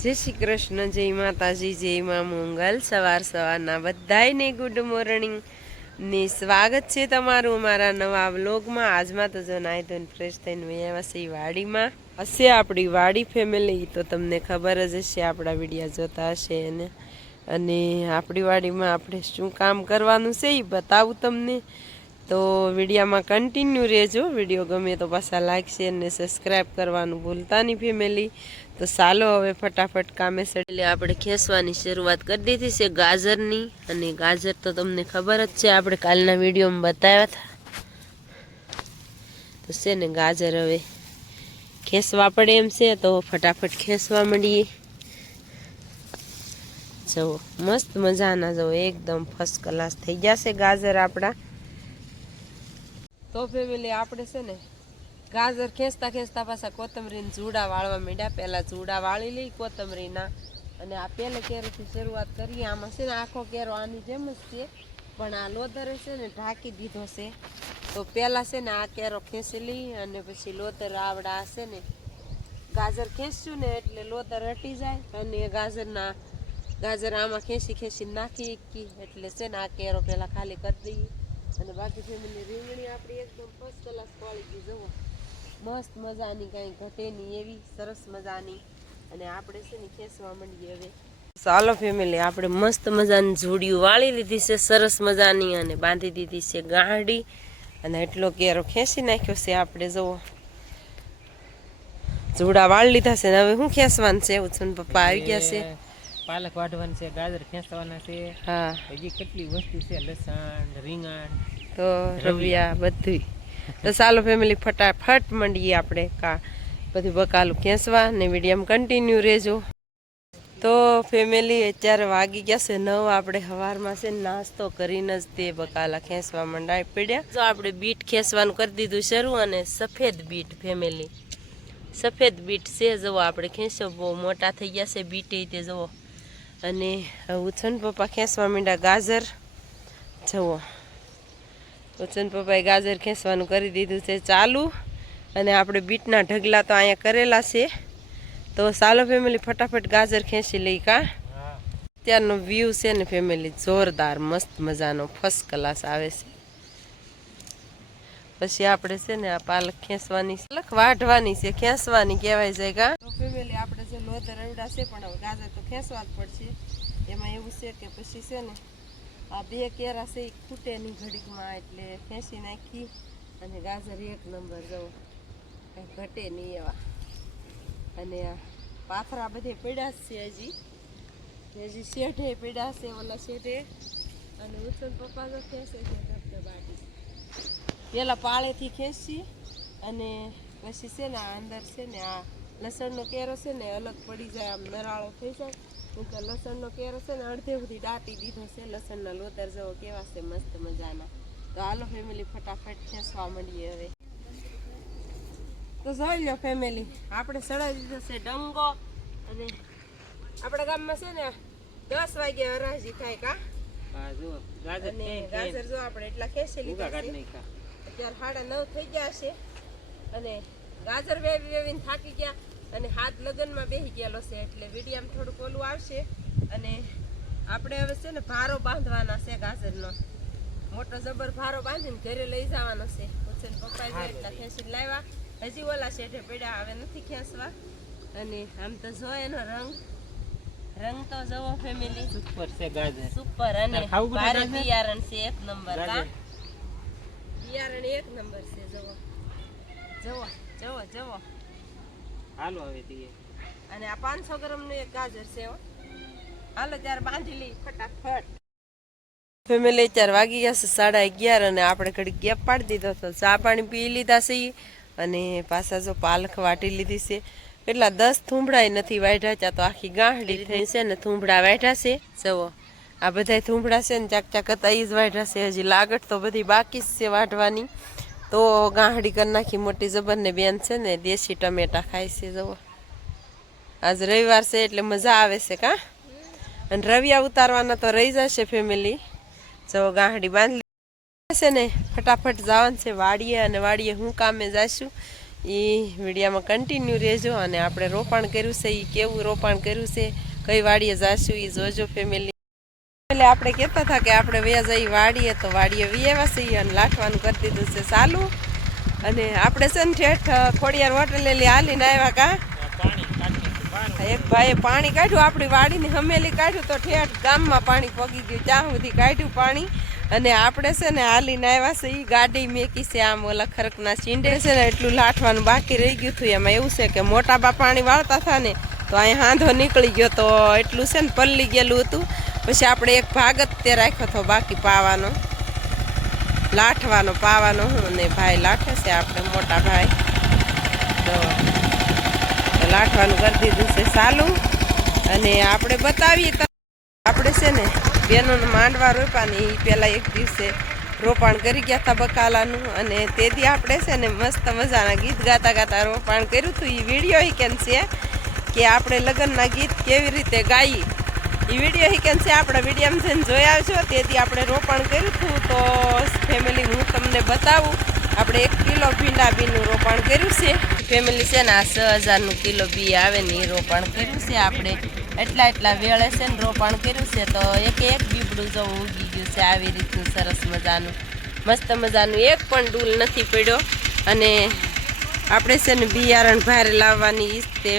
જય શ્રી કૃષ્ણ, જય માતાજી, જય મા મંગલ. સવારના બધાયને ગુડ મોર્નિંગ ને સ્વાગત છે તમારું અમારા નવા વ્લોગમાં. આજમાં તો જો નાઈ ધોઈને ફ્રેશ થઈને આવ્યા છે વાડીમાં. હશે આપણી વાડી ફેમિલી તો તમને ખબર જ હશે, આપણા વિડીયા જોતા હશે એને. અને આપણી વાડીમાં આપણે શું કામ કરવાનું છે એ બતાવું તમને. તો વિડીયામાં કન્ટિન્યુ રહેજો. વિડીયો ગમે તો પાછા લાઈક શેર ને સબસ્ક્રાઈબ કરવાનું ભૂલતા નહીં ફેમિલી. તો ચાલો હવે ફટાફટ કામે એટલે આપણે ખેંચવાની શરૂઆત કરી દીધી છે ગાજરની. અને ગાજર તો તમને ખબર જ છે, આપણે કાલના વિડીયોમાં બતાવ્યા હતા. તો છે ને ગાજર હવે ખેંચવા પડે એમ છે, તો ફટાફટ ખેંચવા માંડીએ. જુઓ મસ્ત મજાના, જુઓ એકદમ ફર્સ્ટ ક્લાસ થઈ જશે ગાજર આપણા. તો ફેમિલી આપણે છે ને ગાજર ખેંચતા ખેંચતા પાછા કોથમરીના જૂડા વાળવા માંડ્યા. પહેલાં જૂડા વાળી લઈ કોથમરીના. અને આ પહેલે કેરોથી શરૂઆત કરીએ. આમાં છે ને આખો કેરો આની જેમ જ છે, પણ આ લોધરે છે ને ઢાંકી દીધો છે. તો પહેલાં છે ને આ કેરો ખેંચી લઈ અને પછી લોધર આવડા છે ને ગાજર ખેંચશું ને એટલે લોધર હટી જાય. અને ગાજર આમાં ખેંચી નાખી એટલે છે ને આ કેરો પહેલાં ખાલી કરી દઈએ. અને બાકી ફેમિલી રીંગણી આપણી એકદમ ફર્સ્ટ ક્લાસ ક્વોલિટી જુઓ, મસ્ત મજાની, કાંઈ ઘટે નહીં એવી સરસ મજાની. અને આપણે છે ને ખેંચવા માંડીએ હવે. ચાલો ફેમિલી, આપણે મસ્ત મજાની જોડિયું વાળી લીધી છે સરસ મજાની, અને બાંધી દીધી છે ગાંડી. અને એટલો કેરો ખેંચી નાખ્યો છે આપણે. જુઓ જોડા વાળી લીધા છે ને હવે શું ખેંચવાનું છે એવું છે ને પપ્પા આવી ગયા છે. પાલક વાઢવાનું છે, ગાજર ખેંચવાના છે. હા, હજી કેટલી વસ્તુ છે, લસણ, રીંગણ, તો રવિયા બધું. તો ચાલો ફેમિલી ફટાફટ મંડીએ આપણે બધું બકાલું ખેંચવા. ને વિડીયોમાં કન્ટિન્યુ રહેજો. તો ફેમિલી અત્યારે વાગી ગયા છે 9. આપણે સવારમાં છે નાસ્તો કરીને જ તે બકાલા ખેંચવા માંડાઈ પડ્યા. જો આપણે બીટ ખેંચવાનું કરી દીધું શરૂ. અને સફેદ બીટ ફેમિલી, સફેદ બીટ છે જુઓ આપણે ખેંચો, બહુ મોટા થઈ ગયા છે બીટ તે જુઓ. અને ઉછન પપ્પા ખેંચવા માંડ્યા ગાજર. જુઓ ઉછન પપ્પાએ ગાજર ખેંચવાનું કરી દીધું છે ચાલુ. અને આપણે બીટના ઢગલા તો અહીંયા કરેલા છે. તો ચાલો ફેમિલી ફટાફટ ગાજર ખેંચી લઈ કા. ત્યારનો વ્યૂ છે ને ફેમિલી જોરદાર મસ્ત મજાનો ફર્સ્ટ ક્લાસ આવે છે. પછી આપણે છે ને આ પાલક ખેંચવાની, પાલક વાઢવાની છે, ખેંચવાની કહેવાય છે કા. તો ફેમિલી આપણે જે લોધર રવડા છે, પણ હવે ગાજર તો ખેંચવા જ પડશે. એમાં એવું છે કે પછી છે ને આ 2 કેરા છે એ ખૂટે નહીં ઘડીકમાં, એટલે ખેંચી નાખી. અને ગાજર એક નંબર જવો, કંઈ ઘટે નહીં એવા. અને પાથરા બધે પડ્યા છે હજી શેઠે પડ્યા છે, ઓલા શેઠે. અને ઉછળ પપ્પા તો ખેંચે છે ધબધબાટી. પેલા પાળેથી ખેંચી અને પછી છે ને આ અંદર છે ને આ લસણનો કેરો છે ને અલગ પડી જાય, આમ નરાળો થઈ જાય. તો લસણનો કેરો છે ને અડધે સુધી દાટી દીધો છે. લસણના લોતર જેવો કેવા છે મસ્ત મજાના. તો હાલો ફેમિલી ફટાફટ ખેંચવા માંડીએ હવે. તો જોઈ લો ફેમિલી, આપણે સડાવી દીધો છે ડંગો. અને આપણા ગામમાં છે ને 10 વાગે હરાજી થાય કા. અને ગાજર જો આપણે એટલા ખેંચી લીધા છે. અત્યારે 9:30 થઈ ગયા છે. અને ગાજર વેવીને થાકી ગયા અને હાથ લગનમાં બેસી ગયેલો છે, એટલે વિડીયામાં થોડુંક ઓલું આવશે. અને આપણે હવે છે ને ભારો બાંધવાના છે ગાજરનો, મોટો જબર ભારો બાંધીને ઘરે લઈ જવાનો છે. પછી પપ્પા એટલા ખેંચીને લાવ્યા, હજી ઓલા શેઠે પડ્યા, હવે નથી ખેંચવા. અને આમ તો જો એનો રંગ તો જવો ફેમિલી સુપર છે ગાજર, સુપર. અને ભારે બિયારણ છે એક નંબર કા. બિયારણ એક નંબર છે. જવો જવો જવો જવો. હાલો હવે દીએ. અને આ 500 ગ્રામનું એક ગાજર છે હો. હાલો ત્યારે બાંધી લઈ ફટાફટ. ફેમિલી અત્યારે વાગી ગયા છે 11:30. અને આપણે ઘડી ગેપ પાડી દીધો તો ચા પાણી પી લીધા છે. અને પાછા જો પાલક વાટી લીધી છે. એટલા 10 થૂંભડા નથી વાઢ્યા, ત્યાં તો આખી ગાંહડી થઈ છે ને થૂંભડા વાઢ્યા છે. જવો આ બધા થૂંભડા છે ને ચાક હતા એ જ વાઢ્યા છે. હજી લાગટ તો બધી બાકી જ છે વાઢવાની. તો ગાંહડી કરી નાખી મોટી જબર. ને બેન છે ને દેશી ટમેટા ખાય છે. જવો આજ રવિવાર છે એટલે મજા આવે છે કા. અને રવિયા ઉતારવાના તો રહી જશે ફેમિલી. જવો ગાંહડી બાંધી છે ને ફટાફટ જવાનું છે વાડીએ. અને વાડીએ હું કામે જઈશું એ વિડીયામાં કન્ટિન્યુ રહેજો. અને આપણે રોપાણ કર્યું છે એ કેવું રોપાણ કર્યું છે, કઈ વાડીએ જાશું એ જોજો ફેમિલી. એટલે આપણે કહેતા હતા કે આપણે વ્યા જઈ વાડીએ, તો વાડીએ વિયેવા છીએ અને લાઠવાનું કરી દીધું છે ચાલુ. અને આપણે છે ને ઠેઠ ખોડિયાર હોટલે હાલીને આવ્યા કા એક ભાઈએ પાણી કાઢ્યું, આપણી વાડીની હમેલી કાઢ્યું તો ઠેઠ ગામમાં પાણી પગી ગયું, ત્યાં સુધી કાઢ્યું પાણી. અને આપણે છે ને હાલીને આવ્યા છે એ ગાડી મેકી છે આમ ઓલા ખરકના ચીંડે છે ને એટલું લાઠવાનું બાકી રહી ગયું હતું. એમાં એવું છે કે મોટા બા પાણી વાળતા હતા ને તો અહીંયા હાંધો નીકળી ગયો, તો એટલું છે ને પલ્લી ગયેલું હતું. પછી આપણે એક ભાગ જ તે રાખ્યો હતો બાકી પાવાનો, લાઠવાનો પાવાનો. હું ને ભાઈ લાઠે છે આપણે મોટા ભાઈ, તો લાઠવાનું કરી દીધું છે ચાલુ. અને આપણે બતાવીએ આપણે છે ને બેનોને માંડવા રોપાની એ પહેલાં એક દિવસે રોપાણ કરી ગયા હતા બકાલાનું. અને તેથી આપણે છે ને મસ્ત મજાના ગીત ગાતા ગાતા રોપાણ કર્યું હતું. એ વિડીયો ઈ કેમ છે કે આપણે લગ્નના ગીત કેવી રીતે ગાઈ, એ વિડીયો ઈ કેમ છે આપણા વિડીયોમાં જઈને જોઈ આવજો. તેથી આપણે રોપાણ કર્યું હતું. તો ફેમિલી હું તમને બતાવું, આપણે 1 કિલો ભીંડા બીનું રોપાણ કર્યું છે ફેમિલી. છે ને આ 6000નું કિલો બી આવે ને એ રોપાણ કર્યું છે આપણે. એટલા વેળે છે ને રોપાણ કર્યું છે. તો એક બીબડું જેવું ઉગી ગયું છે આવી રીતનું સરસ મજાનું, મસ્ત મજાનું. એક પણ ડૂલ નથી પડ્યો. અને આપણે છે ને બિયારણ ભારે લાવવાની તે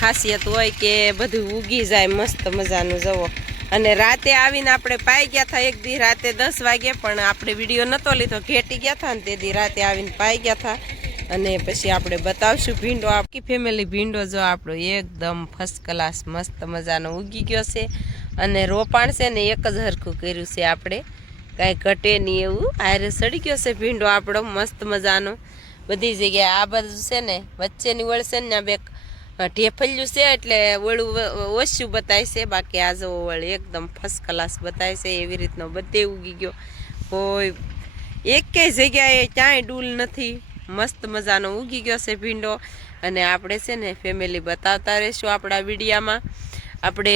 ખાસિયત હોય કે બધું ઉગી જાય મસ્ત મજાનું જવો. અને રાતે આવીને આપણે પાઈ ગયા હતા એક દી રાતે 10 વાગે, પણ આપણે વિડીયો નહોતો લીધો, ઘેટી ગયા હતા ને તે દી રાતે આવીને પાઈ ગયા હતા. અને પછી આપણે બતાવશું ભીંડો. આખી ફેમિલી ભીંડો જો આપણો એકદમ ફર્સ્ટ ક્લાસ મસ્ત મજાનો ઉગી ગયો છે. અને રોપાણ છે ને એક જ હરખું કર્યું છે આપણે, કાંઈ ઘટે નહીં એવું. આરે સડી ગયો છે ભીંડો આપણો મસ્ત મજાનો બધી જગ્યાએ. આ બાજુ છે ને વચ્ચેની વળ છે ને બે ઢેફલ્યું છે એટલે વળું ઓછું બતાય છે, બાકી આ જો વળ એકદમ ફર્સ્ટ ક્લાસ બતાય છે. એવી રીતનો બધે ઉગી ગયો, કોઈ એકેય જગ્યાએ ક્યાંય ડૂલ નથી, મસ્ત મજાનો ઉગી ગયો છે ભીંડો. અને આપણે છે ને ફેમિલી બતાવતા રહીશું આપણા વિડીયામાં. આપણે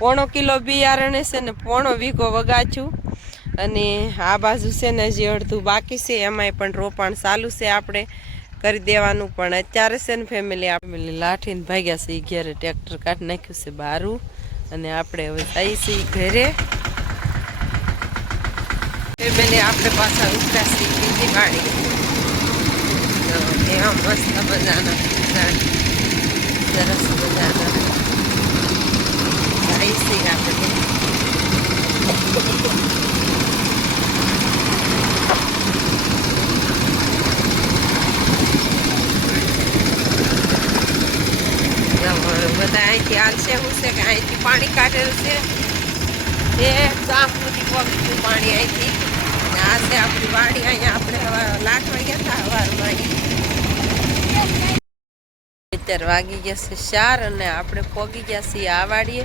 1.5 કિલો બિયારણે છે ને 1.5 વીઘો વગાચ્યું. અને આ બાજુ છે ને હજી અડધું બાકી છે, એમાંય પણ રોપાણ ચાલુ છે આપણે કરી દેવાનું. પણ અત્યારે છે ને ફેમિલી લાઠીને ભાગ્યા છે, ઘરે ટ્રેક્ટર કાઢી નાખ્યું છે બારું. અને આપણે હવે જઈએ છીએ ઘરે ફેમિલી. આપણે પાછા ઉતરાશી બીજી વાડી, એવા મસ્ત મજાના સરસ મજાના જઈએ છીએ આપણે. બધા અહીંથી હાલશે શું છે કે અહીંથી પાણી કાઢેલું છે, એક ગામ સુધી પગી ગયું પાણી અહીંથી. આ છે આપણી વાડી, અહીંયા આપણે લાખવા ગયા હતા સવારમાં. 4 વાગી ગયા છે 4 અને આપણે પહોંચી ગયા છીએ આ વાડીએ.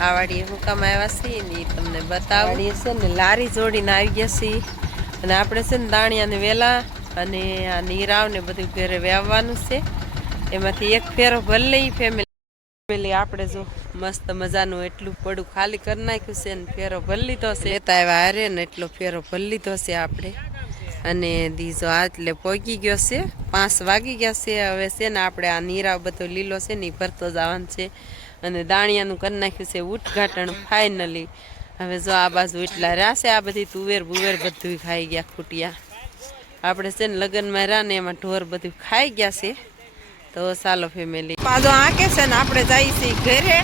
આ વાડીએ હું કામ આવ્યા છીએ ને એ તમને બતાવીએ છે ને. લારી જોડીને આવી ગયા છીએ. અને આપણે છે ને દાણિયાને વેલા અને આ નીરાવ ને બધું ઘરે વાવવાનું છે. એમાંથી એક ફેરો ભરી લઈ ફેમિલી. આપણે જો મસ્ત મજાનું એટલું પડું ખાલી કરી નાખ્યું છે ને ફેરો ભરી લીધો છે. લેતા આવ્યા હારે ને એટલો ફેરો ભરી લીધો છે આપણે. અને દીજો આટલે પહોંચી ગયો છે, 5 વાગી ગયા છે. હવે છે ને આપણે આ નીરાવ બધો લીલો છે ને એ ભરતો જવાનું છે. અને દાણિયાનું કરી નાખ્યું છે ઉદઘાટન ફાઇનલી. હવે જો આ બાજુ એટલા રહ્યા છે, આ બધી તુવેર બુવેર બધું ખાઈ ગયા ખૂટિયા. આપણે છે ને લગ્નમાં રહ્યા ને એમાં ઢોર બધું ખાઈ ગયા છે. તો ચાલો ફેમિલી પાછો આંકે છે ને આપણે જઈએ છીએ ઘરે.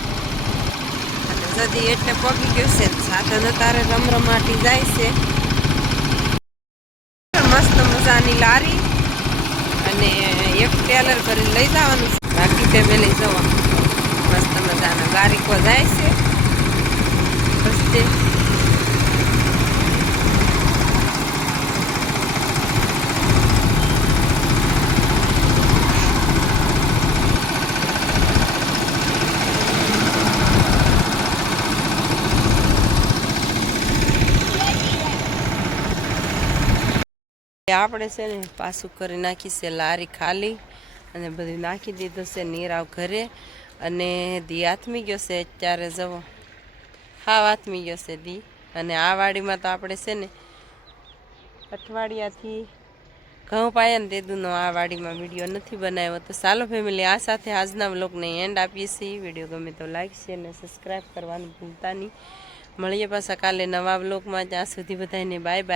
અને જદી એટલે પગી ગયું છે, સાધન તારે રમરમાટી જાય છે. મસ્ત મજાની લારી અને એક ટેલર કરી લઈ જવાનું છે. બાકી ફેમિલી જવા મસ્ત મજાના ગારીકો જાય છે રસ્તે. આપણે છે ને પાછું કરી નાખી છે લારી ખાલી અને બધું નાખી દીધું છે નીરાવ ઘરે. અને દી આથમી ગયો છે અત્યારે જવો, હાવ આથમી ગયો છે દી. અને આ વાડીમાં તો આપણે છે ને અઠવાડિયાથી ઘઉં પાયા ને તેદુનો આ વાડીમાં વિડીયો નથી બનાવ્યો. તો ચાલો ફેમિલી, આ સાથે આજના વ્લોગને એન્ડ આપીએ છીએ. વિડીયો ગમે તો લાઈક શેર અને સબસ્ક્રાઈબ કરવાનું ભૂલતા નહીં. મળીએ પાછા કાલે નવા વ્લોગમાં. ત્યાં સુધી બધાને બાય બાય.